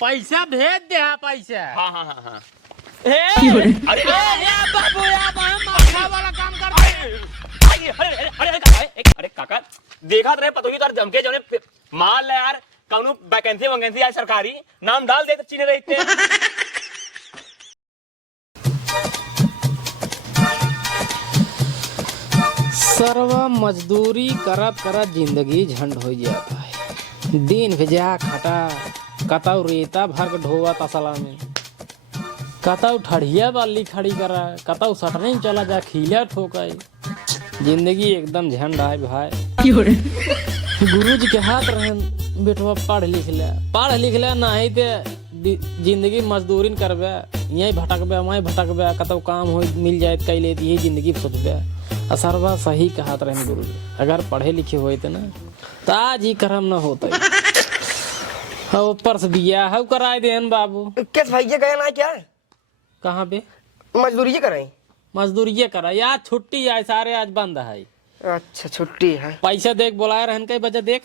पैसा भेज दे पैसा। हाँ हाँ हाँ हाँ। अरे बाबू माथा वाला काम कर। अरे काका देखा रहे पतो ही तार धमके जौने माल ले यार कौनो वैकेंसी वैकेंसी आई सरकारी नाम डाल दे तो चीने रहते। सर्वा मजदूरी करत करत जिंदगी झंड हो जाता है। दिन भेजा खटा कताऊ रेता भर के ढोवा तसला में, कताऊ ठड़िया बाली खड़ी करा, कताऊ सटने में चला जा खीला ठोकाई। जिंदगी एकदम झंड आए भाई। गुरु जी के हाथ रहे बेटवा पढ़ लिख ले ना ही ते जिंदगी मजदूरी करबे, यहीं भटकबे वहीं भटकबे, कतौ काम हो मिल जाए कई ले यही जिंदगी सोचबे। असरवा सही कहत रहे गुरु जी, अगर पढ़े लिखे हुए थे ना तो आज ही कर्म न होते। ऊपर से दिया है कराए देन बाबू। किस भैया गए ना क्या? कहाँ पे? मजदूरी कराई। मजदूरी करा यार, छुट्टी है सारे आज बंद है। अच्छा छुट्टी है। पैसा देख बुलाए रहन कई बजे देख।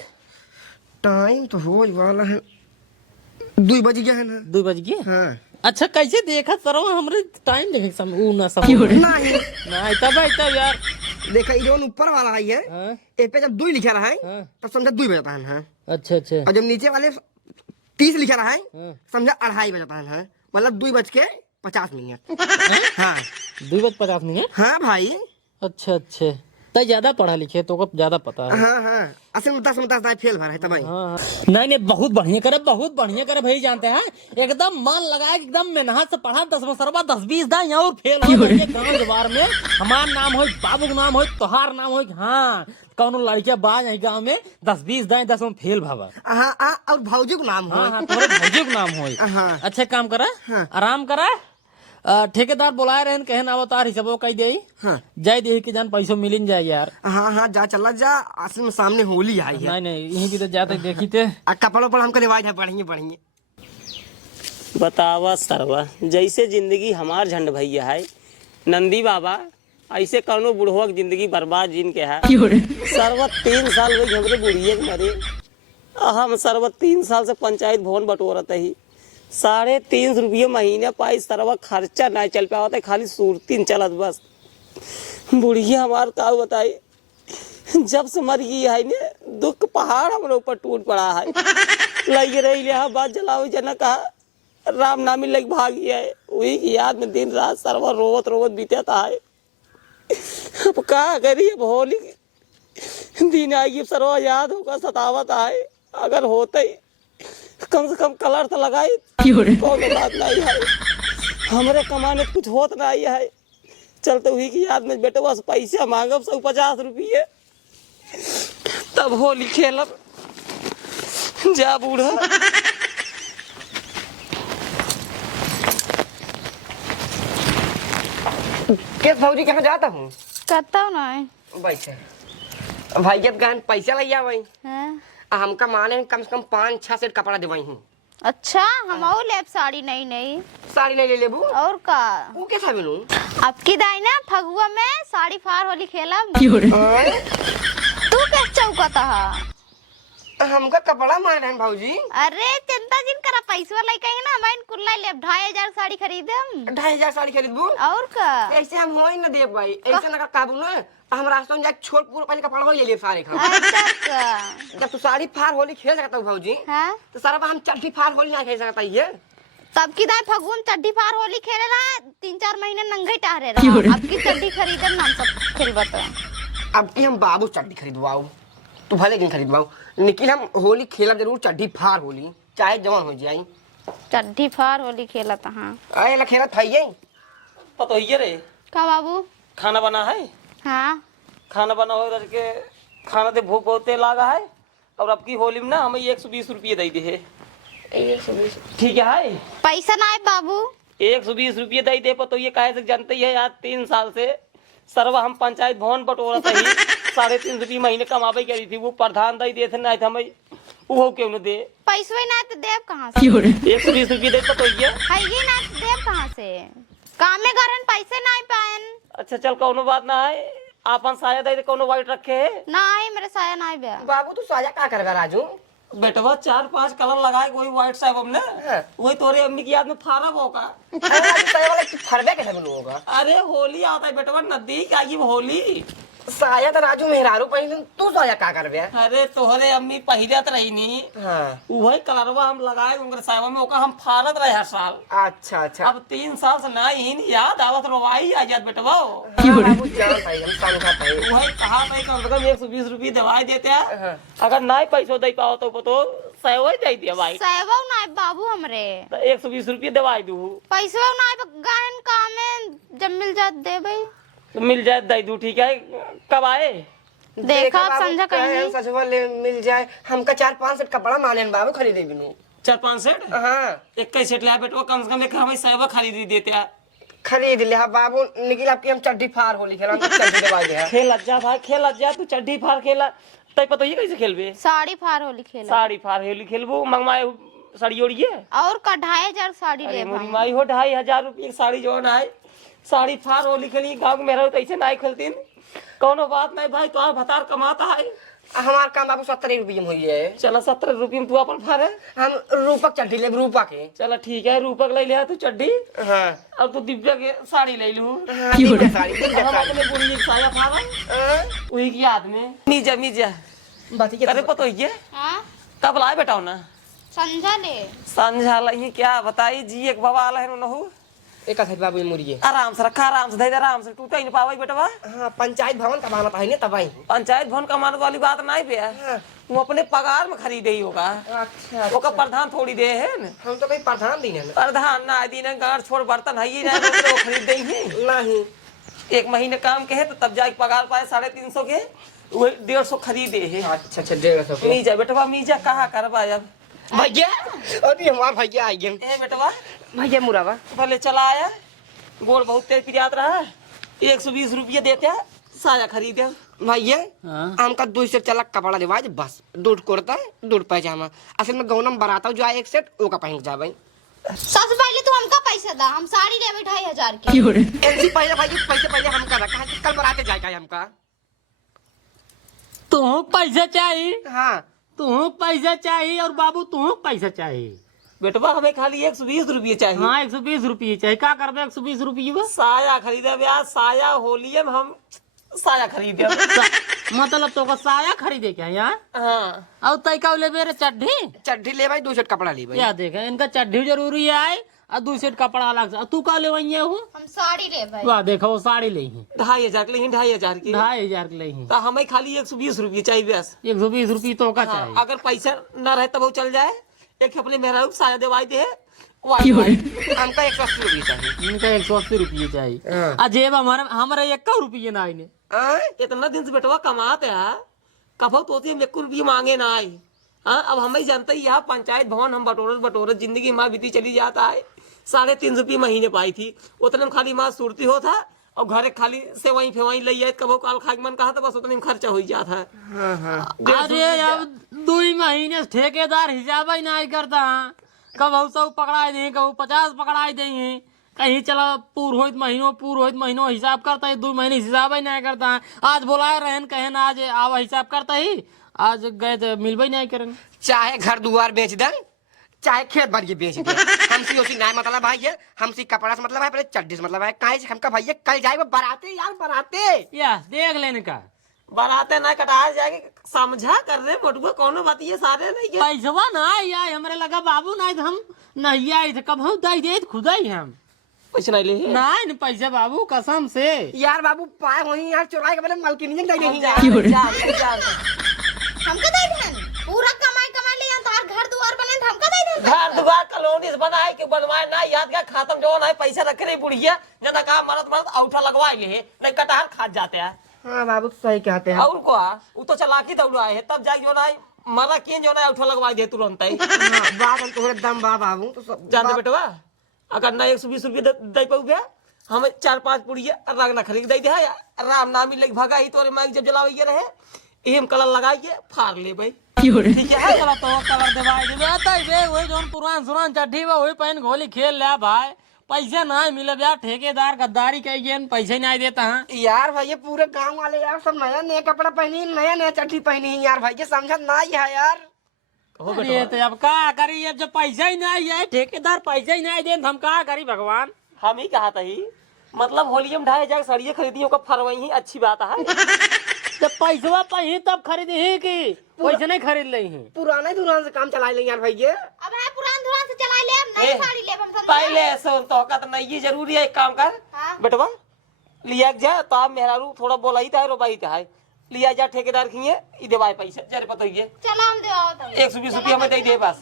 टाइम तो हो वाला है, 2 बज गया है ना। 2 बज गए। हाँ। अच्छा कैसे देखा सर हमरे टाइम देखे सम ऊ ना सब नहीं तब यार देखा ये ऊपर वाला है ये हाँ? ए पे जब 2 लिखा रहा है हाँ? तब समझा 2 बजता है। हाँ? अच्छा अच्छा। और जब नीचे वाले 30 लिखा रहा है हाँ? समझा 2:30 बजता है, मतलब 2:50। हाँ 2:50। हाँ भाई। अच्छा अच्छा तो ज्यादा पढ़ा लिखे तो को ज्यादा पता है। हाँ हाँ असल में 10 फेल भर है तब। हाँ। नहीं बहुत बढ़िया करे भाई, जानते हैं एकदम मन लगाए एकदम मेहनत से पढ़ा 10 सरबा 10-20 दा यहाँ और फेल हो गए गांव जवार में। हमार नाम हो, बाबू का नाम हो, तोहार नाम हो, हाँ कौन लड़किया बाज है गाँव में 10-20 दाएं 10 में फेल भावा। हाँ और भौजी को नाम हो। हाँ हाँ तुम्हारे भौजी को नाम हो। हाँ। अच्छा काम करा। हाँ। आराम करा। ठेकेदार बुलाए रहे कहे ना अवतार हिसाब कही दे। हाँ। जाए दे के जान पैसों मिल जाए यार। हाँ हाँ जा चला जा, असल में सामने होली आई है। नहीं यहीं की तो जाते देखी थे। कपड़ों पर हमको रिवाज है, पढ़ेंगे। बतावा सरवा जैसे जिंदगी हमार झंड भैया है नंदी बाबा, ऐसे कौनो बुढ़वा की जिंदगी बर्बाद जिन के है। सरवा 3 साल वही हमरे बुढ़िए के मरे। हम सरवा 3 साल से पंचायत भवन बटोरत ही, 350 रुपये महीने पाई। सरवा खर्चा नहीं चल पाया होता, खाली सूरतीन चलत बस। बुढ़िया हमार का बताई जब से मर गई है ने दुख पहाड़ हमारे ऊपर टूट पड़ा है। लगी रही बात जलाओ जना कहा राम नामी लग भागी है, वही की याद में दिन रात सरवा रोवत बीतता है। अब क्या करिए, अब होली दिन आएगी सरवा याद होगा सतावत आए। अगर होते कम से कम कलर तो लगाई कोई बात नहीं है, हमारे कमाने कुछ होत नहीं है। चलते हुई की याद में बेटे बस पैसा मांगब 150 रुपये तब होली खेलब जा बूढ़ा। किस भौजी कहाँ जाता हूँ? करता ना बैठे भाई जब गहन पैसा लिया भाई है। हमका माने कम से कम 5-6 सेट कपड़ा दे हूँ। अच्छा हम और लेब साड़ी नहीं साड़ी नहीं ले लेबू और का वो कैसा मिलूं? आपकी दाई ना फगुआ में साड़ी फार होली खेला। तू कैसे चौकता है? हमका कपड़ा मार रहे हैं भौजी। अरे चिंता जिन करा पैसा लाई कहेंगे ना हमारे कुल्ला लेब 2500 साड़ी खरीदम। 2500 साड़ी खरीदबू और का ऐसे हम हो ही ना दे भाई, ऐसे ना काबू ना हम रास्ते में जाके छोड़ पूरा पहले कपड़ा ले ले सारे खा। जब तू साड़ी फार होली खेल सकता हूँ भौजी हाँ? तो सारा हम चड्ढी फार होली ना खेल सकता ये। तब की दाई फगुन चड्डी फार होली खेले रहा 3-4 महीने नंगे टहरे रहा। अब की चड्डी खरीदम ना सब खेलबा तो। अब की हम बाबू चड्ढी खरीदवाऊ, तू भले नहीं खरीदवाऊ, लेकिन हम होली खेलब जरूर चड्ढी फार होली चाहे जवान हो जाए। चड्डी फार होली खेला था। हाँ अरे ला खेलत है ये पतो ही रे का बाबू? खाना बना है। हाँ खाना बना हो करके खाना दे भूख बहुत लागा है। और अब की होली में ना हमें 120 रुपये दे दे है। 120 ठीक है पैसा ना है बाबू। 120 रुपये दे दे पतो ये काहे से जानते ही है यार 3 साल से सरवा हम पंचायत भवन बटोरत ही 350 रुपये महीने कमाबे करी थी। वो प्रधान दे देते नहीं थे हमें, वो क्यों न दे पैसा ही ना तो देव कहाँ से? 120 रुपये दे पतो ये है ये ना तो देव कहाँ से? काम में गरन पैसे ना पायन। अच्छा चल कोनो बात ना है, आपन साया दे कोनो वाइट रखे है ना है मेरे साया ना है बे। बाबू तू साजा का करबे राजू? बेटवा 4-5 कलर लगाए वही व्हाइट साहब हमने वही तोरे अम्मी की याद में फारब होगा। साया वाला फरबे कैसे बनू होगा? अरे होली आता है बेटवा, नजदीक आई होली। साया तो राजू मेहरारू पहले तू साया का करबे? अरे तोहरे अम्मी पहिरत रही नी, हाँ। वही कलरवा हम लगाए उनके साहब में ओका हम फारत रहे हर साल। अच्छा अच्छा। अब 3 साल से ना ही नहीं याद आवत रोवाई आ जात बेटवा। बाबू जान भाई हम समझा पाए। वही कहा भाई कम से कम 120 रुपये दवाई देते हैं। हाँ। अगर नहीं पैसों दे पाओ तो सही दे दिया भाई। सेवा नाय बाबू हमरे। तो 120 रुपये दवाई दू। पैसा नाय गायन काम में जब मिल जात दे भाई। तो मिल जाए दे दू, ठीक है। कब आए? देखा आप समझा कहीं सजवा ले मिल जाए हमका 4-5 सेट कपड़ा माने बाबू खरीदे बिनु। 4-5 सेट? हाँ। 21 सेट लिया बेटवा, कम से कम एक हमें सेवा खरीद देते हैं। खरीद लिया बाबू। निकल आपकी हम चड्डी फार होली खेला चड्डी दबा दे। खेल जा भाई, खेल जा, तू चड्डी फार खेला तय पता ये कैसे खेलबे? साड़ी फार होली खेला। साड़ी फार होली खेलबो, मंगवाए साड़ी ओड़िए और का 2500 साड़ी ले मोरी भाई। माई हो 2500 रुपये की साड़ी जो है साड़ी फार होली खेली। गाँव में मेरा तो ऐसे नहीं खेलतीन, कोनो बात नहीं भाई, तो भतार कमाता है। हमार काम बाबू 70 रुपये में हुई है। चलो 70 रुपये में तू अपन फारे। हम रूपक चड्डी ले रूपा के। चलो ठीक है, रूपक ले लिया तू चड्डी हाँ। और तू दिव्या के साड़ी ले लू। हाँ, दिव्या साड़ी, दिव्या हम साड़ी। अपने बुढ़ी की साया फारा हाँ। वही की याद में मीजा मीजा बात ये अरे पतो ये हां कब लाए बेटाओ ना समझा ले। समझा लही क्या बताई जी। एक बाबा आला है नहु एक है बाबू मुर्गी। आराम से रखा, आराम से धैर्य, आराम से टूटा ही नहीं पावा बेटवा। हाँ पंचायत भवन का माना है ना तबाही। पंचायत भवन का मानत वाली बात नहीं पे हाँ। वो अपने पगार में खरीदे ही होगा। अच्छा ओका प्रधान थोड़ी दे है न। हम तो कहीं प्रधान दी ना। प्रधान ना दी ना, गाड़ छोड़ बर्तन है ही ना वो खरीद दे ही। नहीं 1 महीने काम के है तो तब जाके पगार पाए 350 के, वो 150 खरीदे है। अच्छा अच्छा 150 मीजा बेटवा, मीजा कहाँ करवा अब भैया। अभी हमारा भैया आ गए। ए बेटवा भैया मुरावा भले चला आया, गोड़ बहुत तेज पिजात रहा। 120 रुपये देते हैं, साया खरीदे। भैया हमका 2 सेट चला कपड़ा दिवा दे बस। 2 कुर्ता 2 पैजामा। असल में गौनम बराता जो आए 1 सेट ओका पहन जा भाई। सबसे पहले तू हमका पैसा दा, हम साड़ी ले 2500 की। एनसी पहले भाई पैसे पहले हमका रखा है, कल बराते जाएगा हमका। तू पैसा चाहिए, हाँ तू पैसा चाहिए और बाबू तू पैसा चाहिए। बेटवा हमें खाली 120 रुपये चाहिए। हाँ 120 रुपये चाहिए। क्या कर दे 120 रुपये बस? साया खरीदे ब्याह, साया होली में हम साया खरीदे। मतलब तो का साया खरीदे क्या यहाँ? हाँ और तय का ले बेरे चड्ढी चड्ढी ले भाई 2 सेट कपड़ा ले भाई। या देखे इनका चड्ढी जरूरी है और 2 सेट कपड़ा अलग से। तू का ले वही हो? हम साड़ी ले भाई। वाह देखो वो साड़ी ले ही 2500 के लिए 2500 की। 2500 के ले ही तो हमें खाली 120 रुपये चाहिए बस। 120 रुपये तो का चाहिए। अगर पैसा न रहे तो वो चल जाए। एक अपने मेहरा साया दिवाई दे हमका 180 रुपये चाहिए। इनका 180 रुपये चाहिए। हाँ। अजेब हमारे 1 रुपये ना आईने। इतना दिन से बेटवा कमाते हैं, कभो तो 1 रुपये मांगे ना आए। हाँ अब हमें जानते ही यहाँ पंचायत भवन हम बटोरत जिंदगी माँ बीती चली जाता है। 350 रुपये महीने पाई थी, उतने में खाली माँ सुरती होता और घरे खाली सेवई फेवई ले जाए, कभो काल खाक मन कहा तो बस उतने में खर्चा हो जाता है। अरे अब 2 महीने से ठेकेदार हिसाब ही नहीं करता। कब 100 पकड़ाए दे, कब 50 पकड़ाए दे, कहीं चला पूर महीनों हिसाब करता है। 2 महीने हिसाब ही नहीं करता है। आज बुलाए रहन कहन आज आवा हिसाब करता ही, आज गए तो मिलबे नहीं करेंगे। चाहे घर दुआर बेच दे, चाहे खेत बाड़ी बेच दे, हमसे उसी नहीं मतलब भाई है। हमसे कपड़ा से मतलब है, पहले चड्डी से मतलब है। काहे से हमका भैया कल जाए बराते यार बराते। या देख लेने का बराते ना कटा जाएगी, समझा कर रहे मोटुआ कोनो बात ये सारे नहीं के। पैसवा ना या हमारे लगा बाबू नहीं तो हम नहीं आए थे। कब हम दे दे खुदा ही हम पैसा नहीं ले नहीं पैसा बाबू कसम से। यार बाबू पाए वही यार चुराए के पहले मालकिन दे नहीं यार। हमका दे देन पूरा कमाई ले तार घर दुआर बने त हमका दे देन। घर दुआर कॉलोनी से बनाए के बनवाए ना याद का खत्म जो ना पैसा रख रही बुढ़िया जना का मरत औठा लगवाए ले नहीं कटार खा जाते हैं। हाँ बाबू सही कहते हैं। और को वो तो चलाकी दौड़ाए है तब जाके जो ना मरा के जो ना औठा लगवा दे तुरंत ही। बात हम तोहरे दम बा बाबू तो सब जानते बेटवा अगर ना 120 रुपये दे पाऊ गया हमें 4-5 पुड़िया राग ना खरीद दे दे राम नामी लेके भागा ही तोरे माइक जब जलावे रहे एम कलर लगाइए फाड़ ले भाई। ठीक है चला तो कलर दवाई दे आता है वही जोन पुरान चड्ढी बा वही पहन गोली खेल ले भाई। पैसे नहीं मिले यार, ठेकेदार गद्दारी कहिए पैसे नहीं देता है यार भैया। पूरे गांव वाले यार सब नया नया कपड़ा पहनी, नया नया चड्डी पहनी है यार भैया। समझा ना है यार। अरे तो अब का करी, अब जब पैसा ही नहीं है, ठेकेदार पैसा ही नहीं दे, हम का करी भगवान। हम ही कहा था ही, मतलब होली में 2500 सड़िए खरीदी ओकर फरवई ही अच्छी बात है। जब पैसा पाही तब खरीदी ही की, पैसे नहीं खरीद ली है। पुराना दुकान से काम चला लेंगे यार भैया। अब है पुरान दुकान से चला ले, अब नई साड़ी ले हम सब। पहले सुन तो का तो नहीं ये जरूरी है, एक काम कर हाँ। बेटवा लिया जा, तो आप मेहरारू थोड़ा बोला ही था रोबाई था लिया जा, ठेकेदार खिए ई देवाए पैसा जरे पता ही है। चला हम देवाओ तब 120 रुपया में दे दे बस।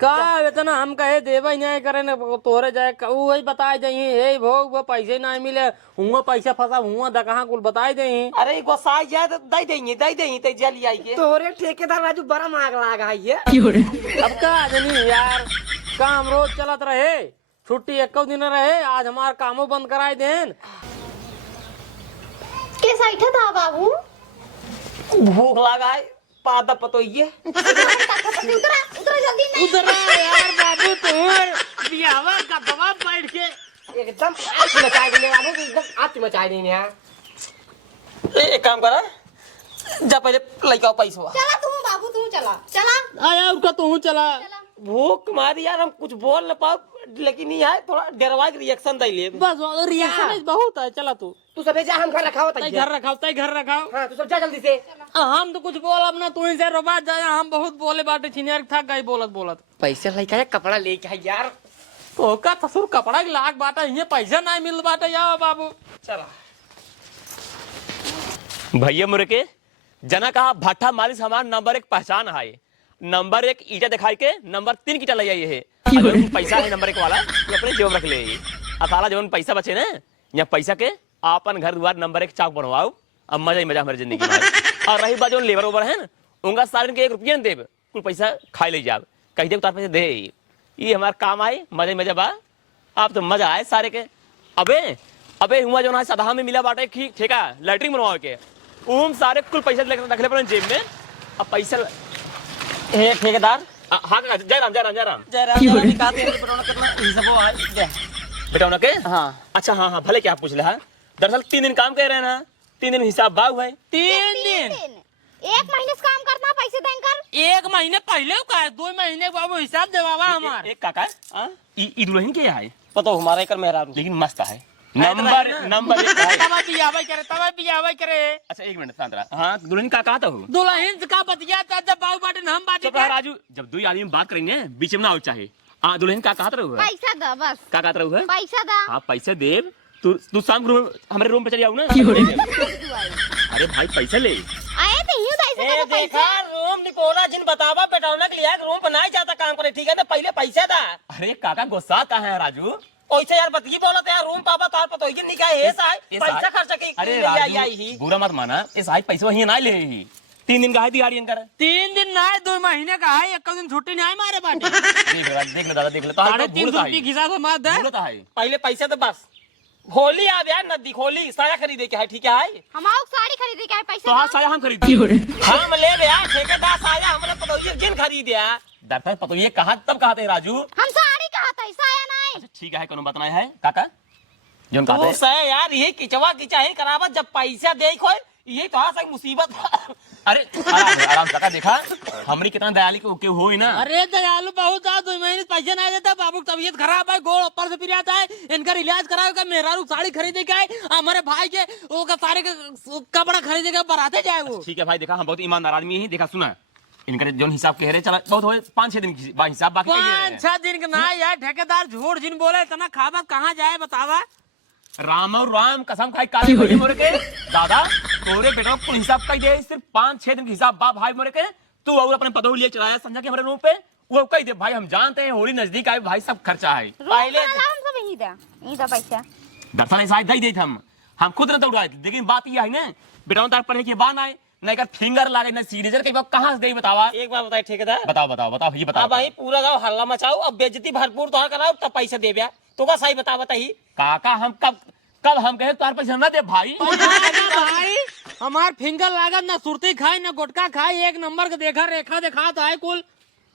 का इतना हम कहे देवा ही नहीं करे न, तोहरे जाए वही बताए दही, हे भोग वो पैसे नहीं मिले, हुआ पैसा फंसा हुआ दा कहाँ कुल बताए दही। अरे गोसाई जाए तो दे देंगे तो जल आई के। तोरे ठेकेदार राजू बड़ा मांग लागा है ये। अब का आदमी यार, काम रोज चलत रहे, छुट्टी एक दिन रहे, आज हमार कामों बंद कराए देन। कैसा इठा था बाबू? भूख लगा है पादा पतो ये। उतरा उतरा जल्दी नहीं। उधर यार बाबू, तोहर बियावा का दवा बैठ के एकदम आग मचाए देने बाबू, एकदम आग मचाए देने यार। एक काम करा जा पहले लइका पैसा। चला तू बाबू, तू चला चला। आया उसका तू चला। भूख मारी यार, हम कुछ बोल न पाओ, लेकिन ये है थोड़ा डरवा के रिएक्शन दे ले। बस रिएक्शन बहुत है, चला तू तू सब जा, हम घर रखाओ तय घर रखाओ, तय घर रखाओ। हाँ तू सब जा जल्दी से। हम तो कुछ बोल अब ना, तू ही से रोबा जाए, हम बहुत बोले बाटे छिनियर थक गई बोलत बोलत। पैसे लेके कपड़ा लेके है यार। तो का ससुर कपड़ा के लाग बाटा, ये पैसा नहीं मिल बाटे यार बाबू। चला भैया मुरे के जना कहा भट्ठा मालिश हमारा नंबर 1 पहचान है। नंबर 1 ईटा दिखाई के नंबर 3 ईटा ले आइए है। अगर पैसा है नंबर 1 वाला तो अपने जेब रख ले। असाला जवन पैसा बचे ना, यहाँ पैसा के अपन घर द्वार नंबर 1 चाक बनवाओ, अब मजा ही मजा हमारी जिंदगी में। और रही बात जो लेबर ओबर है ना, उनका सारे के 1 रुपया देव, कुल पैसा खाई ले जाब, कही देव तार पैसे दे, ये हमारा काम आए, मजा ही मजा बा। आप तो मजा आए सारे के। अबे हुआ जो ना सदा में मिला बाटे ठेका लैटरिन बनवा के, उम सारे कुल पैसा रख ले जेब में। अब पैसा ठेकेदार हाँ जयराम बेटा उनके। हाँ अच्छा हाँ भले क्या पूछ रहा। दरअसल 3 दिन काम कर रहे हैं ना, 3 दिन हिसाब बाग है। 3 दिन 1 महीने से काम करना, पैसे देकर 1 महीने पहले का है, 2 महीने बाबू हिसाब देवावा हमार। एक काका ई दुल्हन के है, पता हमारा एक मेहरारू लेकिन मस्त है। नंबर 1 है। तब बियावा करे। अच्छा 1 मिनट शांत रहा। हाँ दुल्हन का कहा था हूँ दुल्हन का बतिया था, जब बाबू बाटे हम बाटे चुप रहा राजू। जब 2 आदमी बात करेंगे बीच में ना हो चाहे। दुल्हन का कहा था पैसा दे बस। का कहता रहू है? पैसा दा। हाँ पैसे देव। तू शाम को हमारे रूम पे चले आओ ना। अरे भाई पैसे ले आए तो यूं पैसे ए दे देखा रूम निकोला जिन बतावा बेटावना के लिए रूम पर नहीं जाता काम करे, ठीक है ना, पहले पैसा दा। अरे काका गुस्सा कहाँ है राजू? ओइसे यार बतिए बोला यार रूम पापा तार पतो ये निकाह है साहब पैसा खर्चा की अरे ले आई राजू ही। बुरा मत माना, इस आई पैसा वही ना ले ही। 3 दिन का है दिहाड़ी अंकर। 3 दिन ना है, 2 महीने का है, 1 दिन छुट्टी नहीं मारे बाटे। देख ले दादा देख ले तो 350 रुपये घिसा तो मत है। भूलता है। पहले पैसा तो बस होली आ गया, नदी होली साया खरीदे के है, ठीक है हमारा साड़ी खरीदे का है, पैसा तो हाँ दो। साया हम खरीद हम ले गया ठेकेदार साया हमने पतो ये जिन खरीद दिया। डॉक्टर पता ये कहा तब कहा थे राजू। हम साड़ी कहा था, साया नहीं। अच्छा ठीक है कोनो बात नहीं है काका जोन कहा तू से यार ये किचवा किचा ही करावत, जब पैसा देखो ये तो सही मुसीबत। अरे आराम काका देखा हमरी कितना दयालु के हो ही ना। अरे दयालु बहुत है, 2 महीने पैसे नहीं देता, बाबू की तबीयत खराब है, गोड़ ऊपर से फिर आता है, इनका इलाज कराएगा, मेहरारू साड़ी खरीदे का है, हमारे भाई के वो का सारे के कपड़ा खरीदे का बराते जाए वो। ठीक है भाई देखा हम बहुत ईमानदार आदमी ही। देखा सुना इनका जो हिसाब कह रहे चला बहुत हो 5-6 दिन की हिसाब बाकी 5-6 दिन का ना यार, ठेकेदार झूठ जिन बोले इतना खाबा कहाँ जाए बतावा। राम और राम कसम खाई काली भाई मोरे के दादा तोरे बेटा को हिसाब का दे, सिर्फ 5-6 दिन का हिसाब बा भाई मोरे के। तू और अपने पदों लिए चलाया समझा के हमारे रूम पे वो कही दे भाई, हम जानते हैं होली नजदीक आए भाई, सब खर्चा है। पहले हम सब यही दा पैसा। दरअसल ऐसा दे दे हम खुद न दौड़ाए, लेकिन बात यह है ना बेटा तार पढ़े की बात आए नहीं कर फिंगर लागे ना सीरीजर के कहाँ से दे बतावा। एक बार बताए ठेकेदार, बताओ ये बताओ। अब भाई पूरा गाँव हल्ला मचाओ, अब बेइज्जती भरपूर तो कराओ तब पैसा दे ब्या तो का सही बता ही काका हम कब हम कहे तार पैसा ना दे भाई। भाई हमार फिंगर लागत ना, सुरती खाई ना गुटखा खाई, 1 नंबर का देखा रेखा दिखा तो है कुल।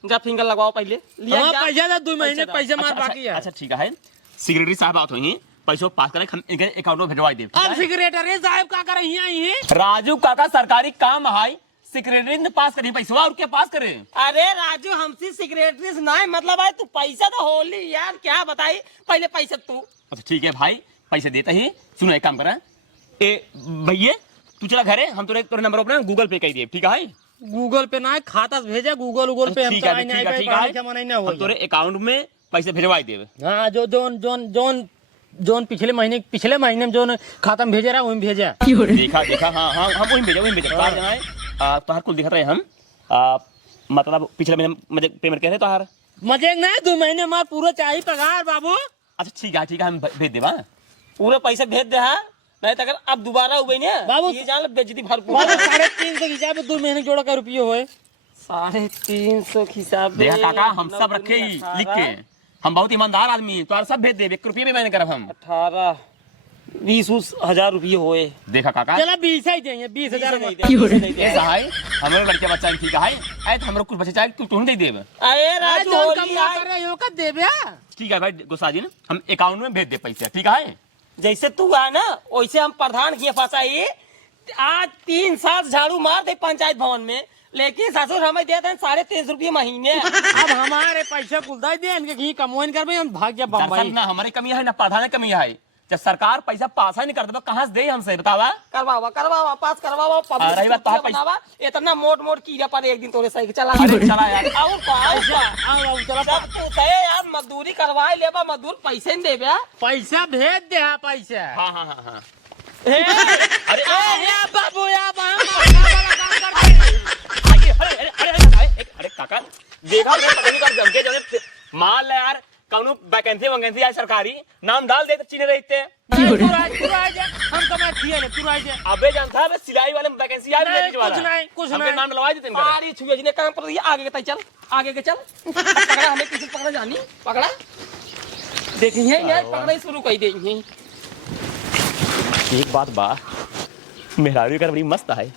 जा फिंगर लगवाओ पहले लिया जा। पैसा दे, 2 महीने पैसे मार बाकी है। अच्छा ठीक है सिक्योरिटी साहब बात हुई पैसों पास करे हम अकाउंट में भिजवा दे। अब सेक्रेटरी साहब का करे यहाँ ही राजू काका सरकारी काम है, सेक्रेटरी ने पास करी पैसा और क्या पास करे। अरे राजू हमसे सेक्रेटरी से नहीं मतलब है, तू पैसा तो होली यार, क्या बताई पहले पैसा तू। अच्छा ठीक है भाई, पैसे देता ही। सुनो एक काम करा, ए भैया तू चला घरे, हम तेरे नंबर पर गूगल पे कर दिए, ठीक है। गूगल पे ना खाता से भेजा, गूगल पे हम ठीक तो है आई नहीं ठीक है ठीक है, क्या मनाई ना हो हम तेरे अकाउंट में पैसे भेजवाई देवे। हाँ जो जोन जोन जोन जोन पिछले महीने में जोन खाता में भेजे रहा वही भेजा। देखा देखा, हाँ हाँ हम वही भेजा कार जनाए तोहार कुल दिखत रहे हम मतलब पिछले महीने मुझे पेमेंट कह रहे तोहार। मजे ना 2 महीने में पूरा चाहिए पगार बाबू। अच्छा ठीक है हम भेज देवा। पूरे पैसे भेज दे हाँ, नहीं तो अगर अब दोबारा हुए ना बाबू ये जान बेइज्जती भरपूर। बाबू 350 के हिसाब से 2 महीने जोड़ा का रुपये हुए 350 के हिसाब देखा काका, हम सब रखे ही लिख के, हम बहुत ईमानदार आदमी हैं, तो सब भेज दे, 1 रुपये भी मैंने करब हम। 18-20 हजार रुपये हुए। देखा काका चला 20 ही देंगे, 20,000 ऐसा है हमारे लड़के बच्चा ठीक है, ऐ तो हमरो कुछ बच्चे चाहे तू तुम दे देब। अरे राजू जोन होली कम ना आए। कर रहे हो का देबे। ठीक है भाई गुस्सा जी, हम अकाउंट में भेज दे पैसे, ठीक है। जैसे तू है ना वैसे हम प्रधान किए फंसाई। आज 3 साल झाड़ू मार दे पंचायत भवन में, लेकिन ससुर हमें देते हैं 350 रुपये महीने। अब हमारे पैसे कुल दे दे इनके घी कमोइन कर हम भाग जा दरअसल बम्बई। ना हमारी कमी है ना प्रधान की कमी है, जब सरकार पैसा पास ही नहीं करता तो कहाँ से दे हमसे बतावा। करवावा पास करवावा आ, रही बात तो पब्लिक पैसा- बनावा, इतना मोट कीड़ा पर एक दिन तोरे सही चला। अरे चला यार, और पैसा आओ चला जब तू तय यार मजदूरी करवाए लेबा, मजदूर पैसे नहीं देबे। पैसा भेज दे हाँ पैसा। हाँ हाँ हाँ हाँ। हे, अरे या बाबू या अरे काका देखा जमके जो मान ले यार, कौनो वैकेंसी आई सरकारी नाम डाल दे तो चीने रहते। हम कमा किए ने पूरा जा। अबे जानता है सिलाई वाले वैकेंसी आई नहीं, कुछ नहीं। नाम डलवा देते इनका। सारी छुए जिन्हें काम पर आगे के चल, आगे के चल। पकड़ा हमें किसी पकड़ा जानी पकड़ा देखिए यार, पकड़ा ही शुरू कर देंगे। एक बात बा, मेहरारू का बड़ी मस्त है,